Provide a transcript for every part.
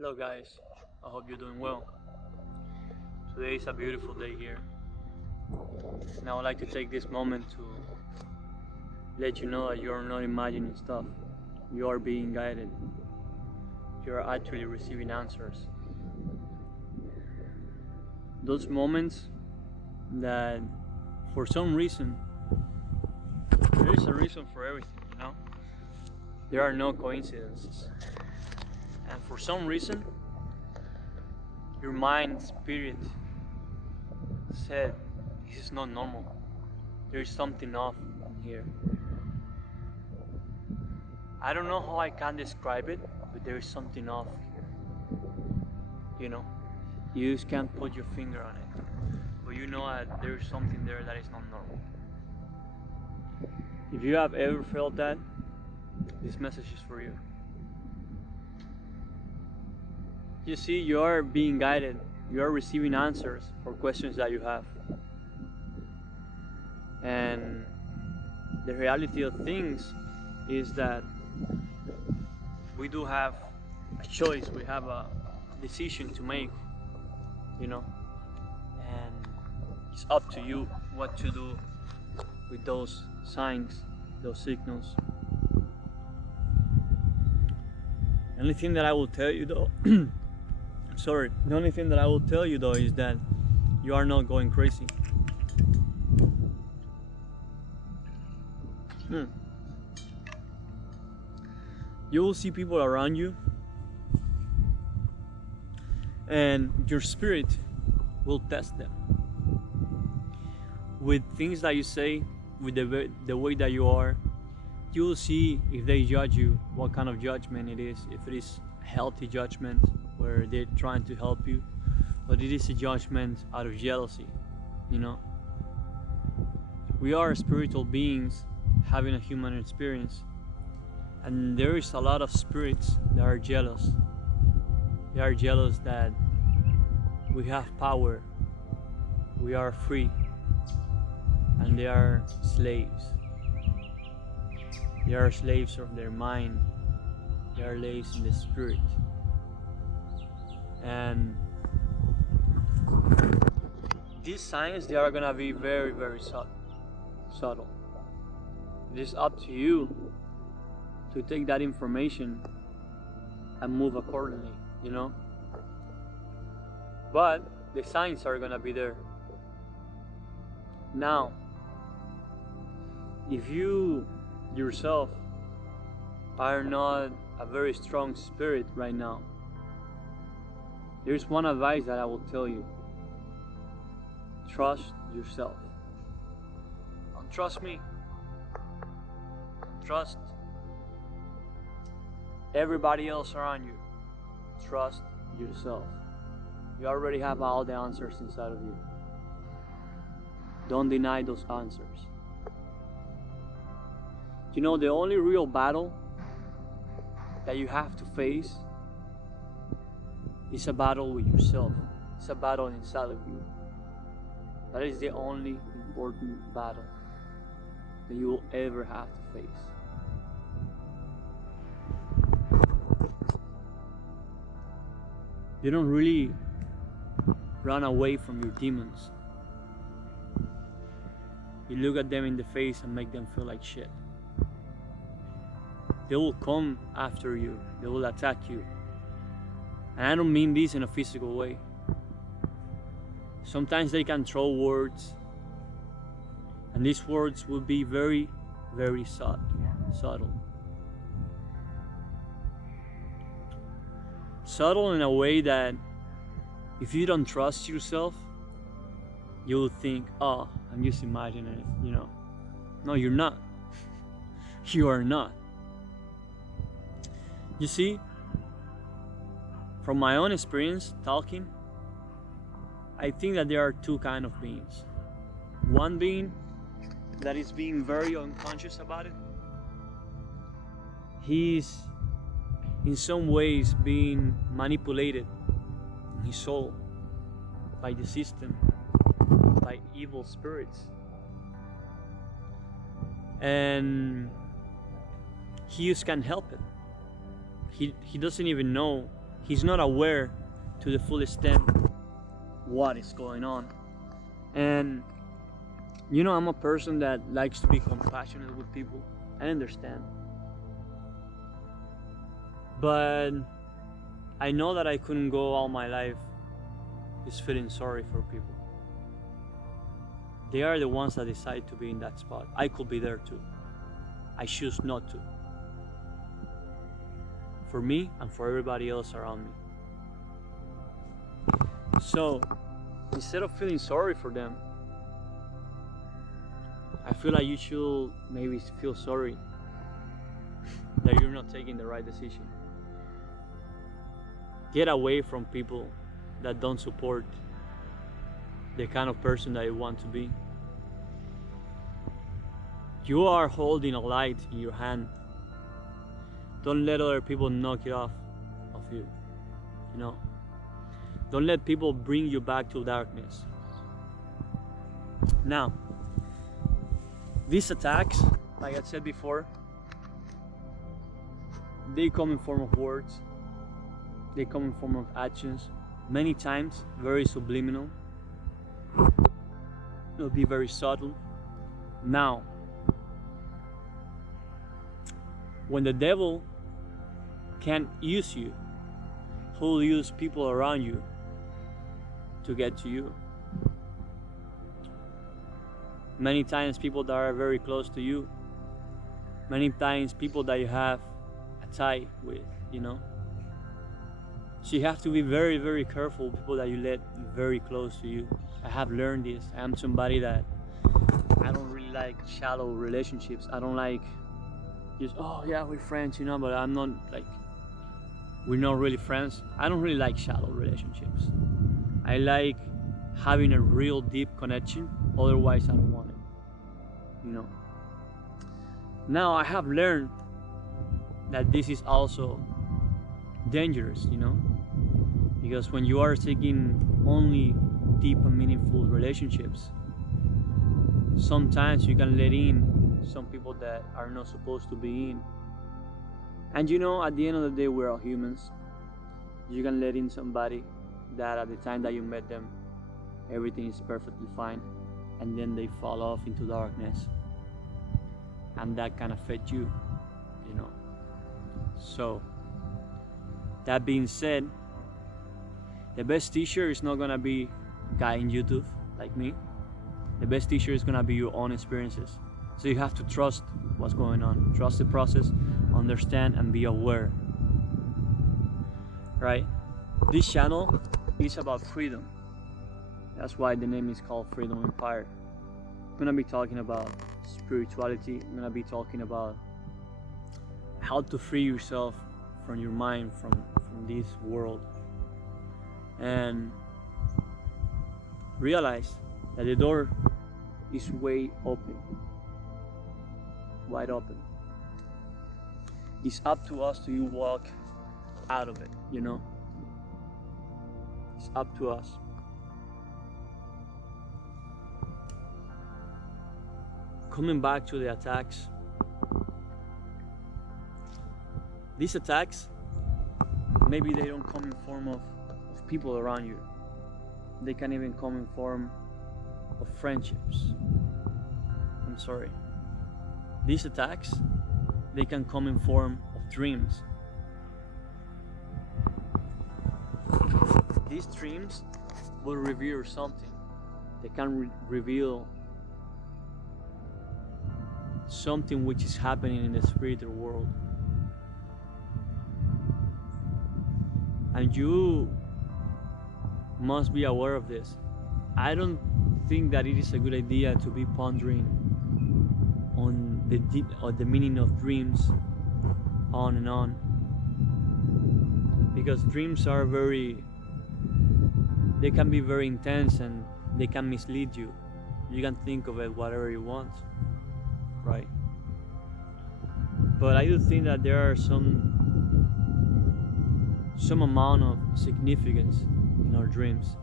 Hello guys, I hope you're doing well. Today is a beautiful day here, and I would like to take this moment to let you know that you're not imagining stuff. You are being guided. You are actually receiving answers. Those moments that for some reason, there is a reason for everything, you know? There are no coincidences. And for some reason, your mind, spirit said, this is not normal. There is something off here. I don't know how I can describe it, but there is something off here. You know, you just can't put your finger on it, but you know that there is something there that is not normal. If you have ever felt that, this message is for you. You see, you are being guided. You are receiving answers for questions that you have. And the reality of things is that we do have a choice. We have a decision to make, you know, and it's up to you what to do with those signs, those signals. The only thing that I will tell you though the only thing that I will tell you though is that you are not going crazy. You will see people around you, and your spirit will test them with things that you say, with the way that you are. You will see if they judge you, what kind of judgment it is. If it is a healthy judgment where they're trying to help you, or it is a judgment out of jealousy. You know, we are spiritual beings having a human experience, and there is a lot of spirits that are jealous. They are jealous that we have power, we are free, and they are slaves. They are slaves of their mind. They are slaves in the spirit. And these signs, they are gonna be very, very subtle. It is up to you to take that information and move accordingly, you know? But the signs are gonna be there. Now, if you yourself are not a very strong spirit right now, there's one advice that I will tell you. Trust yourself. Don't trust me. Trust everybody else around you. Trust yourself. You already have all the answers inside of you. Don't deny those answers. You know, the only real battle that you have to face is a battle with yourself. It's a battle inside of you. That is the only important battle that you will ever have to face. You don't really run away from your demons. You look at them in the face and make them feel like shit. They will come after you. They will attack you. And I don't mean this in a physical way. Sometimes they can throw words, and these words will be very, very subtle. Subtle in a way that if you don't trust yourself, you'll think, oh, I'm just imagining it, you know. No, you're not. You are not. You see, from my own experience talking, I think that there are two kinds of beings. One being that is being very unconscious about it. He's in some ways being manipulated in his soul by the system, by evil spirits. And he just can't help it. He doesn't even know he's not aware to the full extent what is going on. And you know, I'm a person that likes to be compassionate with people. I understand. But I know that I couldn't go all my life just feeling sorry for people. They are the ones that decide to be in that spot. I could be there too. I choose not to. For me and for everybody else around me. So, instead of feeling sorry for them, I feel like you should maybe feel sorry that you're not taking the right decision. Get away from people that don't support the kind of person that you want to be. You are holding a light in your hand. Don't let other people knock it off of you. You know? Don't let people bring you back to darkness. Now, these attacks, like I said before, they come in form of words. They come in form of actions. Many times, very subliminal. It'll be very subtle. Now, when the devil can't use you, he'll use people around you to get to you. Many times people that are very close to you. Many times people that you have a tie with, you know. So you have to be very, very careful with people that you let very close to you. I have learned this. I am somebody that I don't really like shallow relationships. I don't like just, oh yeah, we're friends, you know, but I'm not like, we're not really friends. I don't really like shallow relationships. I like having a real deep connection. Otherwise, I don't want it, you know. Now, I have learned that this is also dangerous, you know, because when you are seeking only deep and meaningful relationships, sometimes you can let in some people that are not supposed to be in. And you know, at the end of the day, we're all humans. You can let in somebody that at the time that you met them, everything is perfectly fine, and then they fall off into darkness, and that can affect you, you know. So, that being said, the best teacher is not gonna be a guy in YouTube like me. The best teacher is gonna be your own experiences. So you have to trust what's going on, trust the process, understand and be aware, right? This channel is about freedom. That's why the name is called Freedom Empire. I'm gonna be talking about spirituality. I'm gonna be talking about how to free yourself from your mind, from this world, and realize that the door is way open, wide open. It's up to us to walk out of it, you know. It's up to us. Coming back to the attacks, these attacks, maybe they don't come in form of people around you. They can even come in form of friendships. I'm sorry. These attacks, they can come in form of dreams. These dreams will reveal something. They can reveal something which is happening in the spiritual world. And you must be aware of this. I don't think that it is a good idea to be pondering on the deep or the meaning of dreams on and on, because dreams are they can be very intense and they can mislead you. You can think of it whatever you want, right? But I do think that there are some amount of significance in our dreams,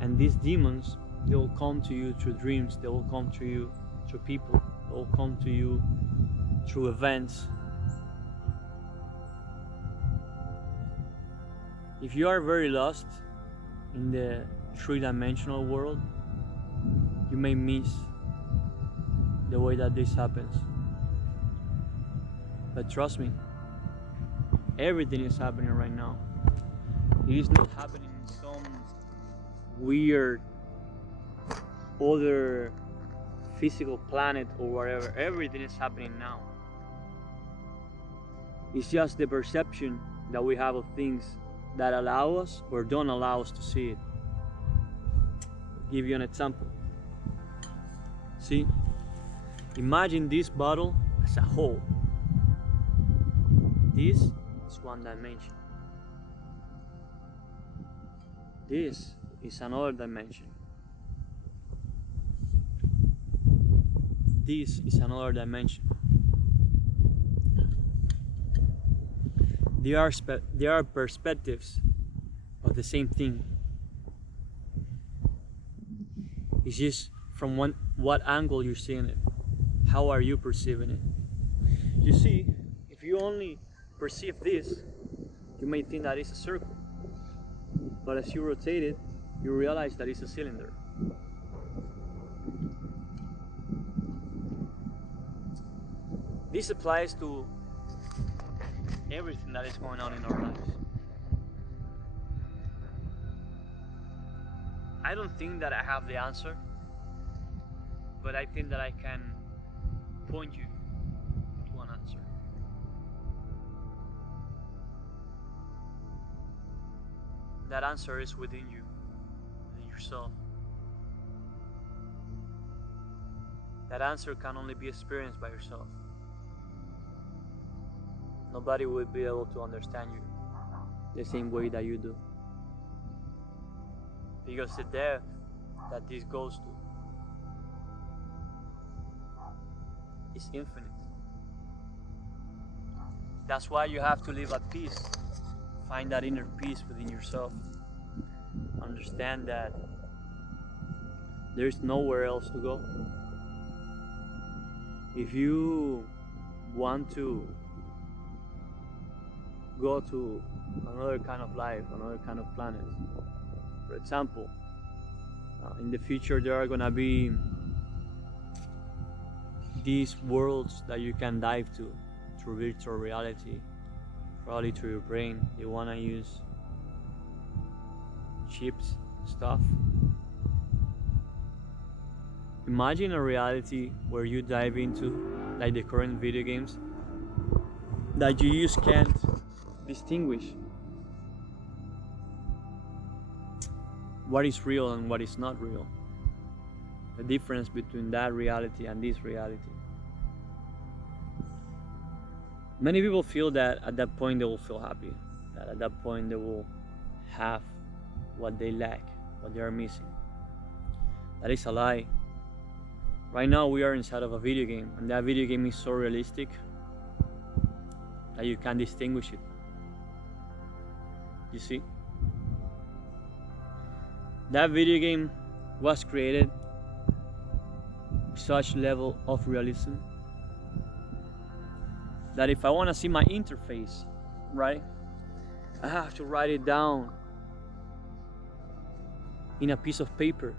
and these demons, they will come to you through dreams. They will come to you through people. They will come to you through events. If you are very lost in the three-dimensional world, you may miss the way that this happens. But trust me, everything is happening right now. It is not happening in some weird other physical planet or whatever. Everything is happening now. It's just the perception that we have of things that allow us or don't allow us to see it. I'll give you an example. See, imagine this bottle as a whole. This is one dimension. This is another dimension. This is another dimension. They are perspectives of the same thing. It's just from what angle you're seeing it. How are you perceiving it? You see, if you only perceive this, you may think that it's a circle. But as you rotate it, you realize that it's a cylinder. This applies to everything that is going on in our lives. I don't think that I have the answer, but I think that I can point you to an answer. That answer is within you, within yourself. That answer can only be experienced by yourself. Nobody will be able to understand you the same way that you do. Because the depth that this goes to is infinite. That's why you have to live at peace. Find that inner peace within yourself. Understand that there's nowhere else to go. If you want to go to another kind of life, another kind of planet, for example, in the future there are gonna be these worlds that you can dive to through virtual reality, probably through your brain. They wanna use chips, stuff. Imagine a reality where you dive into, like the current video games, that you just can't distinguish what is real and what is not real. The difference between that reality and this reality. Many people feel that at that point they will feel happy, that at that point they will have what they lack, what they are missing. That is a lie. Right now we are inside of a video game, and that video game is so realistic that you can't distinguish it. You see? That video game was created with such level of realism that if I want to see my interface, right, I have to write it down in a piece of paper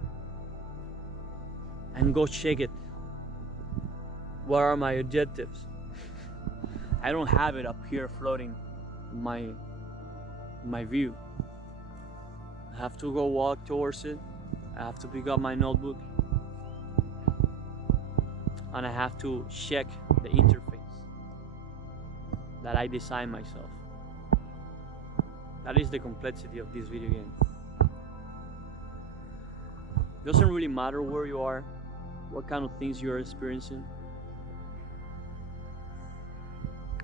and go check it. What are my objectives? I don't have it up here floating in my view. I have to go walk towards it. I have to pick up my notebook, and I have to check the interface that I design myself. That is the complexity of this video game. It doesn't really matter where you are, what kind of things you are experiencing.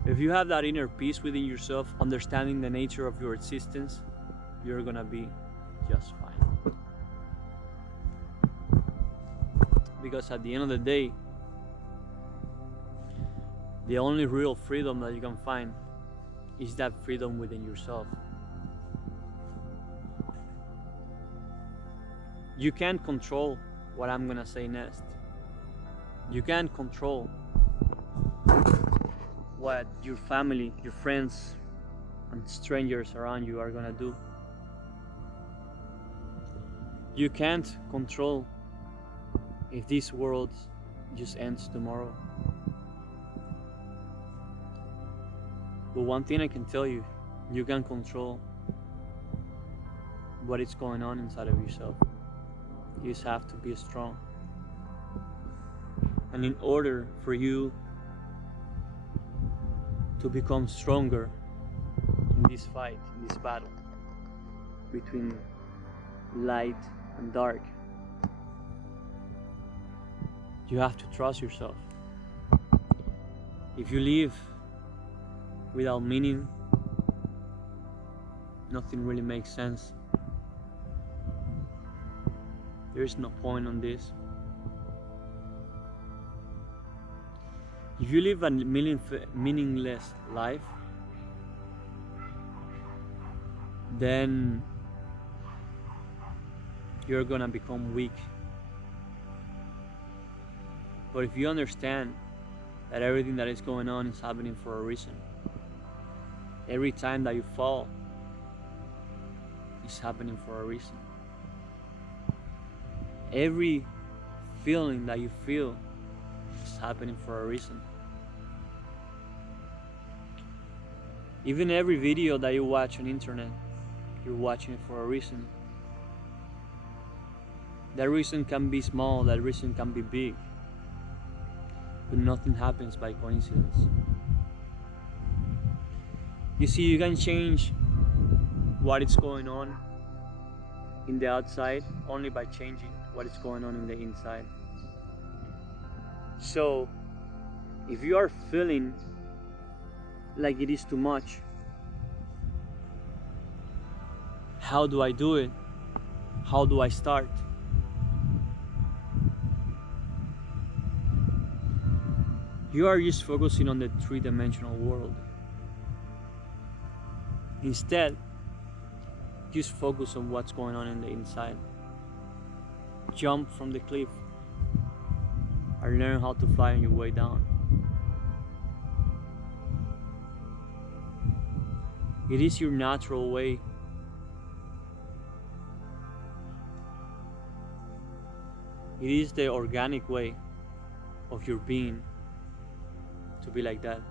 If you have that inner peace within yourself, understanding the nature of your existence, you're gonna be just fine. Because at the end of the day, the only real freedom that you can find is that freedom within yourself. You can't control what I'm gonna say next. You can't control what your family, your friends, and strangers around you are gonna do. You can't control if this world just ends tomorrow. But one thing I can tell you, you can control what is going on inside of yourself. You just have to be strong. And in order for you to become stronger in this fight, in this battle between light and dark, you have to trust yourself. If you live without meaning, nothing really makes sense. There is no point on this. If you live a meaningless life, then you're gonna become weak. But if you understand that everything that is going on is happening for a reason, every time that you fall, it's happening for a reason. Every feeling that you feel is happening for a reason. Even every video that you watch on internet, you're watching it for a reason. That reason can be small, that reason can be big, but nothing happens by coincidence. You see, you can change what is going on in the outside only by changing what is going on in the inside. So, if you are feeling like it is too much, how do I do it? How do I start? You are just focusing on the three-dimensional world. Instead, just focus on what's going on in the inside. Jump from the cliff or learn how to fly on your way down. It is your natural way. It is the organic way of your being to be like that.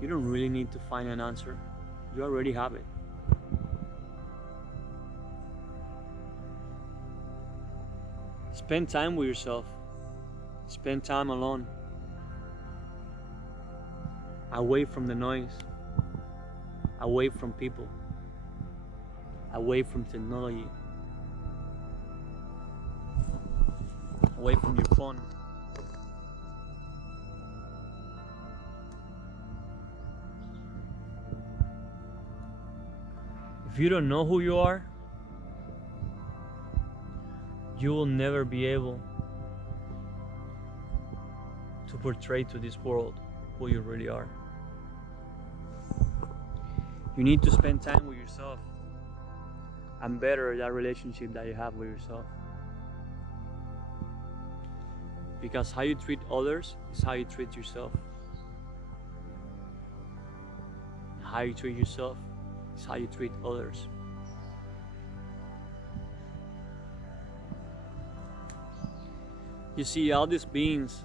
You don't really need to find an answer. You already have it. Spend time with yourself. Spend time alone. Away from the noise. Away from people. Away from technology. Away from your phone. If you don't know who you are, you will never be able to portray to this world who you really are. You need to spend time with yourself and better that relationship that you have with yourself. Because how you treat others is how you treat yourself. How you treat yourself is how you treat others. You see, all these beings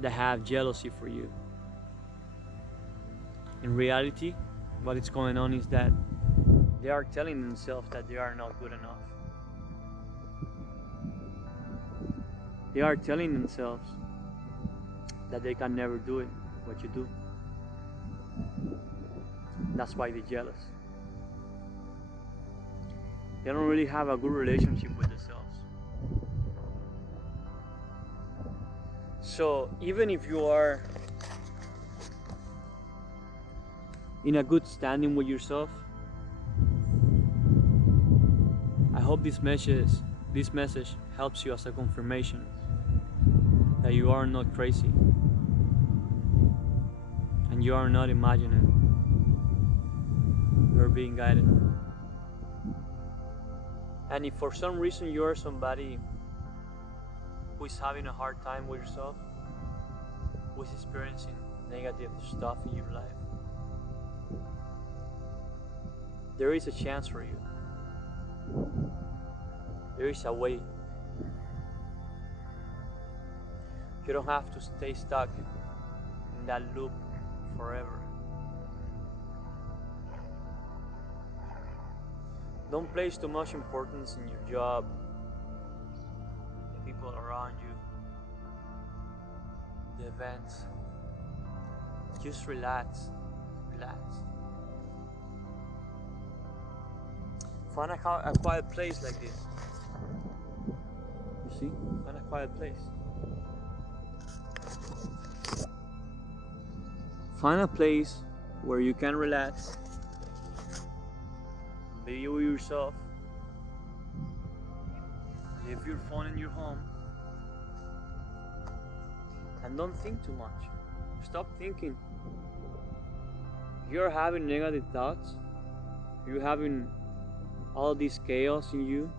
that have jealousy for you, in reality, what is going on is that they are telling themselves that they are not good enough. They are telling themselves that they can never do it, what you do. That's why they're jealous. They don't really have a good relationship with themselves. So even if you are in a good standing with yourself, I hope this message helps you as a confirmation that you are not crazy and you are not imagining. You are being guided. And if for some reason you are somebody who is having a hard time with yourself, who is experiencing negative stuff in your life, there is a chance for you. There is a way. You don't have to stay stuck in that loop forever. Don't place too much importance in your job, the people around you, the events. Just relax. Find a quiet place like this. You see? Find a quiet place. Find a place where you can relax. Be you yourself. Leave your phone in your home. And don't think too much. Stop thinking. You're having negative thoughts. You're having all this chaos in you.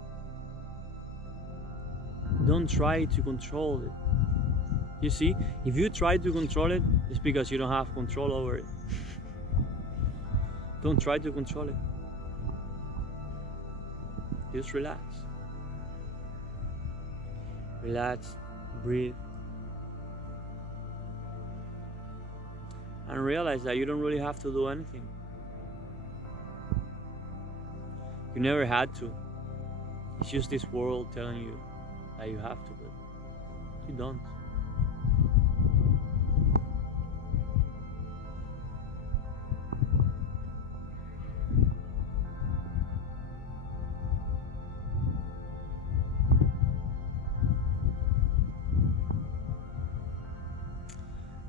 Don't try to control it. You see, if you try to control it, it's because you don't have control over it. Don't try to control it. Just relax. Relax, breathe. And realize that you don't really have to do anything. You never had to. It's just this world telling you that you have to, but you don't.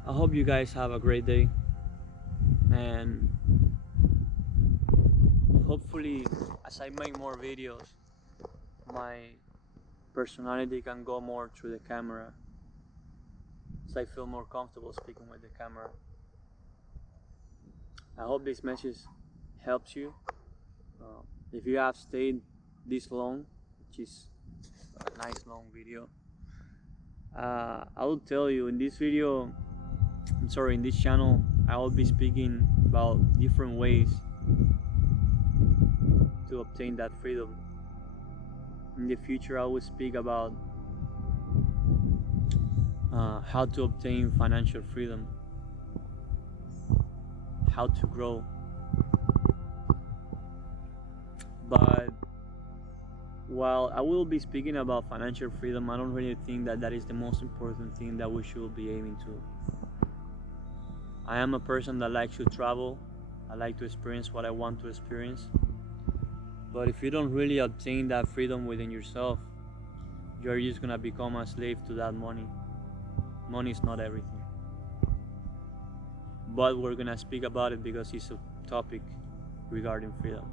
I hope you guys have a great day, and hopefully as I make more videos, my personality can go more through the camera, so I feel more comfortable speaking with the camera. I hope this message helps you. If you have stayed this long, which is a nice long video, I will tell you in this video, in this channel, I will be speaking about different ways to obtain that freedom. In the future, I will speak about how to obtain financial freedom, how to grow. But while I will be speaking about financial freedom, I don't really think that that is the most important thing that we should be aiming to. I am a person that likes to travel. I like to experience what I want to experience. But if you don't really obtain that freedom within yourself, you're just gonna become a slave to that money. Money is not everything. But we're gonna speak about it because it's a topic regarding freedom.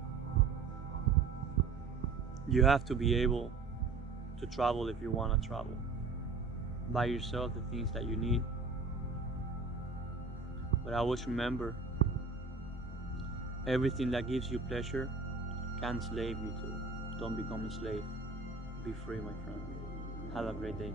You have to be able to travel if you wanna travel. Buy yourself the things that you need. But always remember, everything that gives you pleasure can enslave you too. Don't become a slave. Be free, my friend. Have a great day.